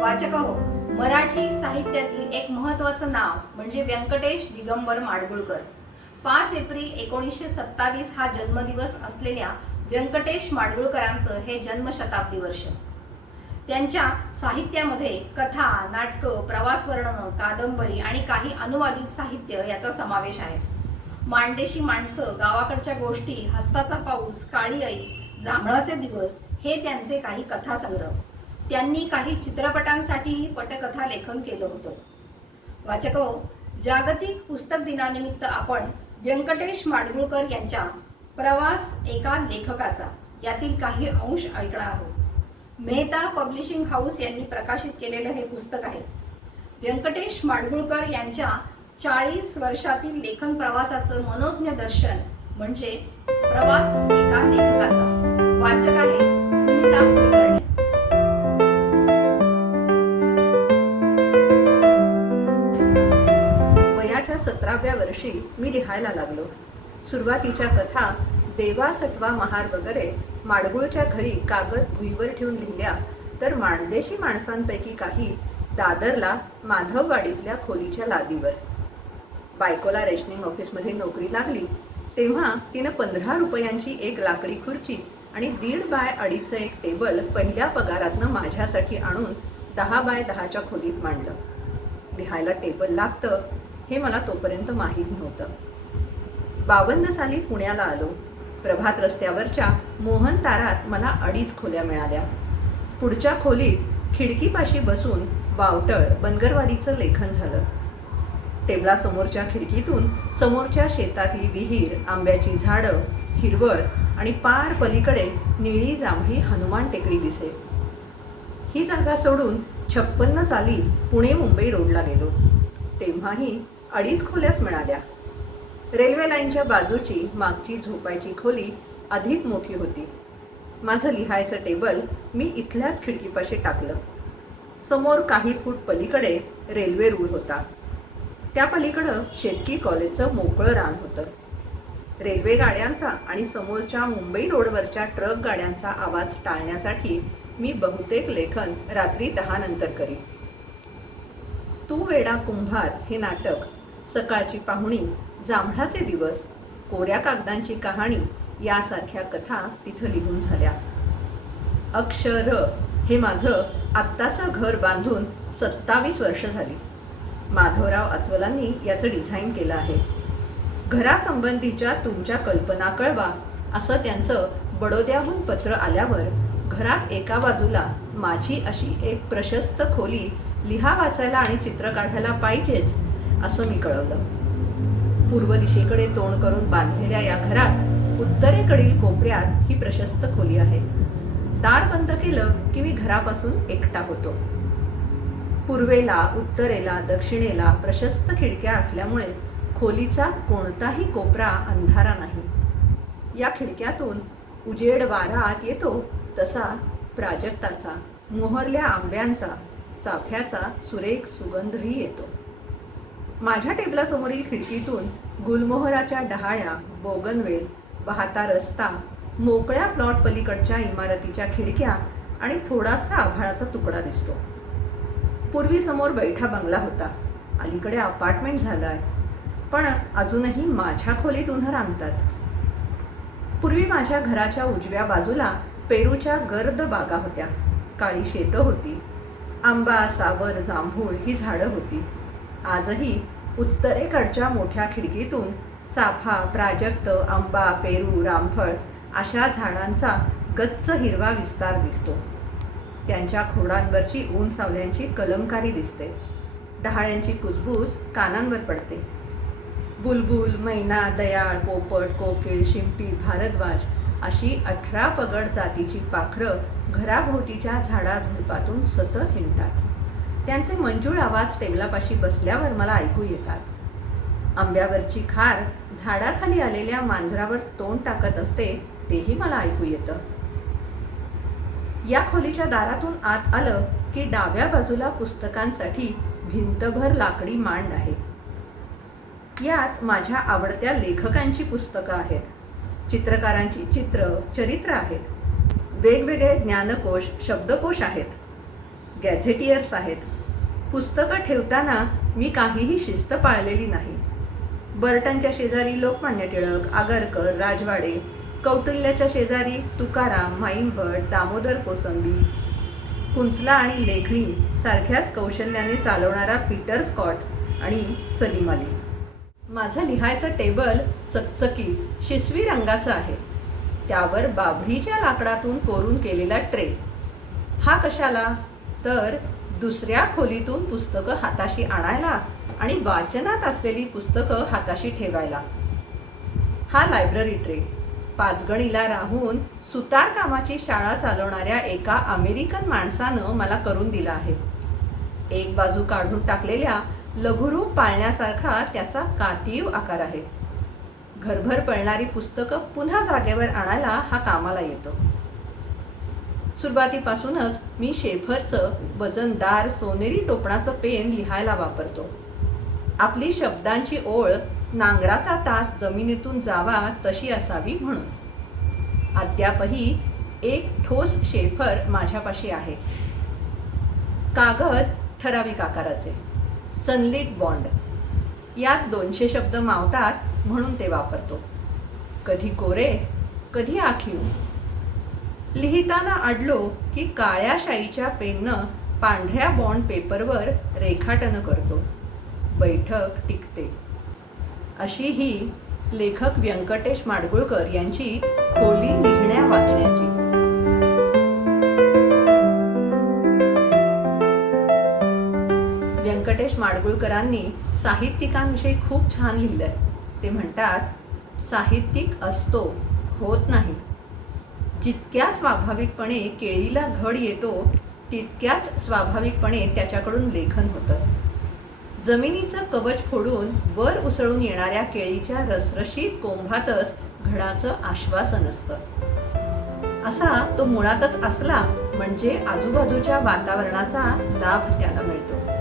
वाचक हो, मराठी साहित्यातील एक महत्त्वाचं नाव म्हणजे व्यंकटेश दिगंबर माडगुळकर. 5 एप्रिल 1927 हा जन्मदिवस असलेल्या व्यंकटेश माडगुळकरांचं हे जन्मशताब्दी वर्ष. त्यांच्या साहित्यामध्ये कथा, नाटकं, प्रवास वर्णनं, कादंबरी आणि काही अनुवादित साहित्य याचा समावेश आहे. माणदेशी माणसं, गावाकडच्या गोष्टी, हस्ताचा पाऊस, काळी आई, जांभळाचे दिवस हे त्यांचे काही कथासंग्रह. त्यांनी काही चित्रपटांसाठीही पटकथा लेखन केलं होतं. वाचको, जागतिक पुस्तक दिनानिमित्त आपण व्यंकटेश माडगुळकर यांच्या प्रवास एका लेखकाचा यातील काही अंश ऐकणार आहोत. मेहता पब्लिशिंग हाऊस यांनी प्रकाशित केलेलं हे पुस्तक आहे. व्यंकटेश माडगुळकर यांच्या 40 वर्षातील लेखन प्रवासाचं मनोज्ञ दर्शन म्हणजे प्रवास एका लेखकाचा. वाचक आहे सुनीता कुलकर्णी. वयाच्या 17व्या वर्षी मी लिहायला लागलो. सुरुवातीच्या कथा देवा सटवा महार वगैरे माडगुळच्या घरी कागद भुईवर ठेवून लिहिल्या, तर माणदेशी माणसांपैकी काही दादरला माधववाडीतल्या खोलीच्या लादीवर. बायकोला रेशनिंग ऑफिसमध्ये नोकरी लागली तेव्हा तिनं 15 रुपयांची एक लाकडी खुर्ची आणि 1.5 बाय 2.5चं एक टेबल पहिल्या पगारातनं माझ्यासाठी आणून 10 बाय 10च्या खोलीत मांडलं. लिहायला टेबल लागतं हे मला तोपर्यंत माहीत नव्हतं. 52 साली पुण्याला आलो. प्रभात रस्त्यावरच्या मोहन तारात मला 2.5 खोल्या मिळाल्या. पुढच्या खोलीत खिडकीपाशी बसून वावटळ बनगरवाडीचं लेखन झालं. टेबलासमोरच्या खिडकीतून समोरच्या शेतातली विहीर, आंब्याची झाडं, हिरवळ आणि पार पलीकडे निळी जांभळी हनुमान टेकडी दिसे. ही जागा सोडून 56 साली पुणे मुंबई रोडला गेलो. तेव्हाही 2.5 खोल्याच मिळाल्या. रेल्वे लाईनच्या बाजूची मागची झोपायची खोली अधिक मोठी होती. माझं लिहायचं टेबल मी इथल्याच खिडकीपाशी टाकलं. समोर काही फूट पलीकडे रेल्वे रूळ होता. त्या पलीकडं शेतकी कॉलेजचं मोकळं रान होतं. रेल्वे गाड्यांचा आणि समोरच्या मुंबई रोडवरच्या ट्रक गाड्यांचा आवाज टाळण्यासाठी मी बहुतेक लेखन रात्री 10 नंतर करी. तू वेडा कुंभार हे नाटक, सकाळची पाहुणी, जांभळाचे दिवस, कोऱ्या कागदांची कहाणी यासारख्या कथा तिथं लिहून झाल्या. अक्षर हे माझं आत्ताचं घर बांधून 27 वर्ष झाली. माधवराव अस्वलांनी याचं डिझाईन केलं आहे. घरासंबंधीच्या तुमच्या कल्पना कळवा असं त्यांचं बडोद्याहून पत्र आल्यावर घरात एका बाजूला माझी अशी एक प्रशस्त खोली लिहा वाचायला आणि चित्र काढायला पाहिजेच असं मी कळवलं. पूर्व दिशेकडे तोंड करून बांधलेल्या या घरात उत्तरेकडील कोपऱ्यात ही प्रशस्त खोली आहे. दार बंद केलं की मी घरापासून एकटा होतो. पूर्वेला, उत्तरेला, दक्षिणेला प्रशस्त खिडक्या असल्यामुळे खोलीचा कोणताही कोपरा अंधारा नाही. या खिडक्यातून उजेड वारा आत येतो तसा प्राजक्ताचा, मोहरल्या आंब्यांचा, चाफ्याचा सुरेख सुगंधही येतो. माझ्या टेबलासमोरील खिडकीतून गुलमोहराच्या डहाळ्या, बोगनवेल, वाहता रस्ता, मोकळ्या प्लॉट पलीकडच्या इमारतीच्या खिडक्या आणि थोडासा आभाळाचा तुकडा दिसतो. पूर्वी समोर बैठा बंगला होता. अलीकडे अपार्टमेंट झालं आहे, पण अजूनही माझ्या खोलीत उन्हं रांगतात. पूर्वी माझ्या घराच्या उजव्या बाजूला पेरूच्या गर्द बागा होत्या. काळी शेतं होती. आंबा, सावर, जांभूळ ही झाडं होती. आजही उत्तरेकडच्या मोठ्या खिडकीतून चाफा, प्राजक्त, आंबा, पेरू, रामफळ अशा झाडांचा गच्च हिरवा विस्तार दिसतो. त्यांच्या खोडांवरची ऊन सावल्यांची कलमकारी दिसते. डहाळ्यांची कुजबूज कानांवर पडते. बुलबुल, मैना, दयाळ, पोपट, कोकिळ, शिंपी, भारद्वाज अशी 18 पगड जातीची पाखरं घराभोवतीच्या झाडाझुडपातून सतत हिंडतात. त्यांचे मंजूळ आवाज टेबलापाशी बसल्यावर मला ऐकू येतात. आंब्यावरची खार झाडाखाली आलेल्या मांजरावर तोंड टाकत असते तेही मला ऐकू येतं. या खोलीच्या दारातून आत आलं की डाव्या बाजूला पुस्तकांसाठी भिंतभर लाकडी मांड आहे. यात माझ्या आवडत्या लेखकांची पुस्तकं आहेत. चित्रकारांची चित्र, चरित्र आहेत. वेगवेगळे ज्ञानकोश, शब्दकोश आहेत. गॅझेटियर्स आहेत. पुस्तकं ठेवताना मी काहीही शिस्त पाळलेली नाही. बर्टनच्या शेजारी लोकमान्य टिळक, आगरकर, राजवाडे, कौटिल्याच्या शेजारी तुकाराम, माईमभट, दामोदर कोसंबी, कुंचला आणि लेखणी सारख्याच कौशल्याने चालवणारा पीटर स्कॉट आणि सलीम अली. माझं लिहायचं टेबल चकचकीत शिसवी रंगाचं आहे. त्यावर बाभळीच्या लाकडातून कोरून केलेला ट्रे. हा कशाला? तर दुसऱ्या खोलीतून पुस्तकं हाताशी आणायला आणि वाचनात असलेली पुस्तकं हाताशी ठेवायला. हा लायब्ररी ट्रे पाचगणीला राहून सुतारकामाची शाळा चालवणाऱ्या एका अमेरिकन माणसानं मला करून दिला आहे. एक बाजू काढून टाकलेल्या लघुरूप पाळण्यासारखा त्याचा कातीव आकार आहे. घरभर पळणारी पुस्तकं पुन्हा जागेवर आणायला हा कामाला येतो. सुरुवातीपासूनच मी शेफरचं वजनदार सोनेरी टोपणाचं पेन लिहायला वापरतो. आपली शब्दांची ओळ नांगराचा तास जमिनीतून जावा तशी असावी म्हणून. अद्यापही एक ठोस शेफर माझ्यापाशी आहे. कागद ठराविक आकाराचे, सनलिट बॉन्ड. यात 200 शब्द मावतात म्हणून ते वापरतो. कधी कोरे, कधी आखीव. लिहिताना अडलो की काळ्या शाईच्या पेननं पांढऱ्या बॉन्ड पेपरवर रेखाटन करतो. बैठक टिकते. अशी ही लेखक व्यंकटेश माडगूळकर यांची खोली लिहिण्या वाचण्याची. व्यंकटेश माडगूळकरांनी साहित्यिकांविषयी खूप छान लिहिलंय. ते म्हणतात, साहित्यिक असतो, होत नाही. जितक्या स्वाभाविकपणे केळीला घड येतो तितक्याच स्वाभाविकपणे त्याच्याकडून लेखन होतं. जमिनीचं कवच फोडून वर उसळून येणाऱ्या केळीच्या रसरशीत कोंभातच घडाचं आश्वासन असतं. असा तो मुळातच असला म्हणजे आजूबाजूच्या वातावरणाचा लाभ त्याला मिळतो.